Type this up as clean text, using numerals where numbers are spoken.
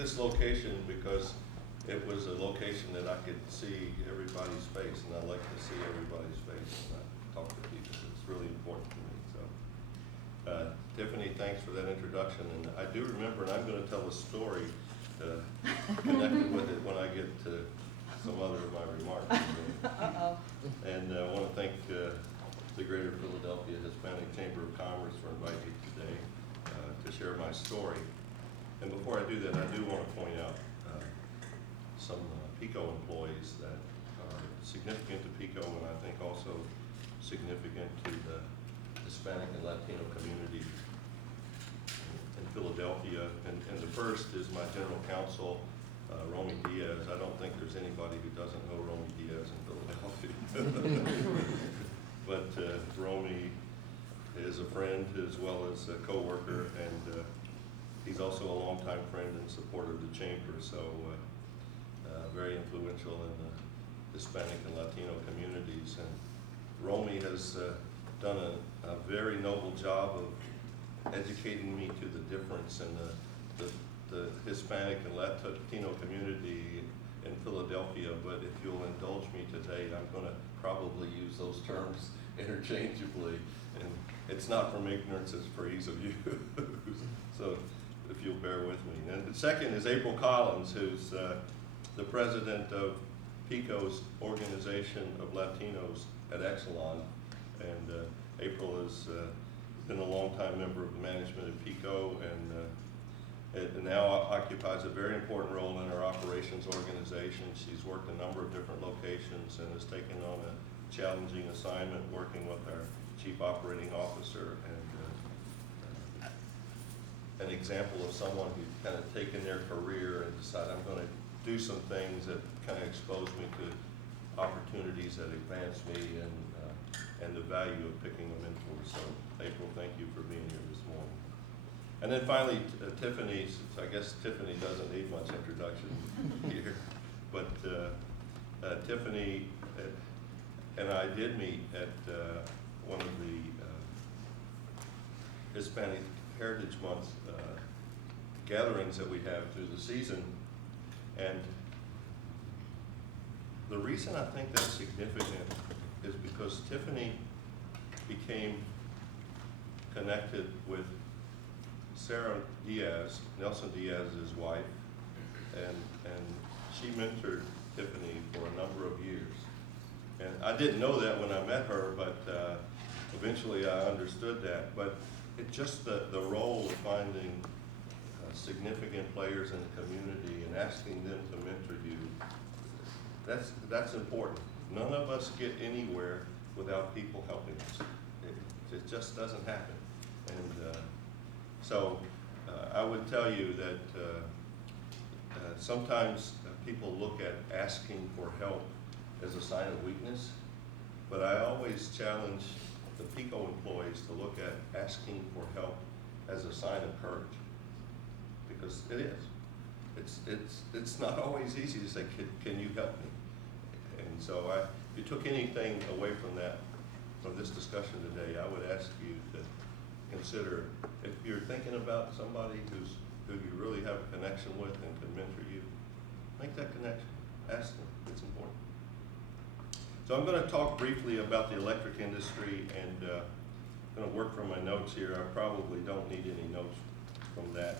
this location because it was a location that I could see everybody's face, and I like to see everybody's face when I talk to people. It's really important to me. So, Tiffany, thanks for that introduction. And I do remember, and I'm going to tell a story connected with it when I get to some other of my remarks. And I want to thank the Greater Philadelphia Hispanic Chamber of Commerce for inviting me today to share my story. And before I do that, I do want to point out some PECO employees that are significant to PECO, and I think also significant to the Hispanic and Latino community in Philadelphia. And the first is my general counsel, Romy Diaz. I don't think there's anybody who doesn't know Romy Diaz in Philadelphia. But Romy is a friend as well as a co-worker, and he's also a longtime friend and supporter of the chamber. So very influential in the Hispanic and Latino communities. And Romy has done a very noble job of educating me to the difference in the Hispanic and Latino community in Philadelphia. But if you'll indulge me today, I'm going to probably use those terms interchangeably. And it's not from ignorance, it's for ease of use. So if you'll bear with me. And the second is April Collins, who's the president of PECO's Organization of Latinos at Exelon. And April has been a longtime member of the management of PECO, and now occupies a very important role in our operations organization. She's worked a number of different locations and has taken on a challenging assignment working with our chief operating officer, and an example of someone who's kind of taken their career and decided, I'm going to do some things that kind of expose me to opportunities that advance me, and the value of picking a mentor. So April, thank you for being here this morning. And then finally, Tiffany. I guess Tiffany doesn't need much introduction here, but Tiffany and I did meet at one of the Hispanic Heritage Month gatherings that we have through the season. And the reason I think that's significant is because Tiffany became connected with Sarah Diaz, Nelson Diaz's wife, and she mentored Tiffany for a number of years. And I didn't know that when I met her, but eventually I understood that. But it's just the role of finding significant players in the community and asking them to mentor you, that's important. None of us get anywhere without people helping us. It just doesn't happen. And so I would tell you that sometimes people look at asking for help as a sign of weakness, but I always challenge the PECO employees to look at asking for help as a sign of courage, because it is. It's not always easy to say, can you help me? And so if you took anything away from this discussion today, I would ask you to consider, if you're thinking about somebody who you really have a connection with and can mentor you, make that connection. Ask them. It's important. So I'm going to talk briefly about the electric industry, and I'm going to work from my notes here. I probably don't need any notes from that.